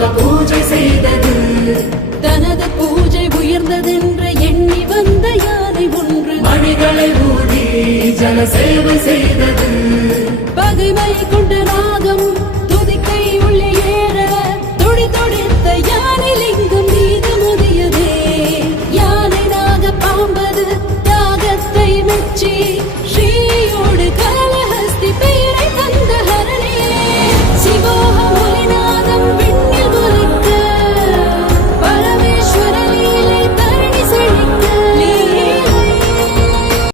ஜல பூஜை செய்தது. தனது பூஜை உயர்ந்ததென்று எண்ணி வந்த யானை ஒன்று மணிகளை ஊதி ஜல சேவை செய்தது. பகைமை கொண்ட நாகம்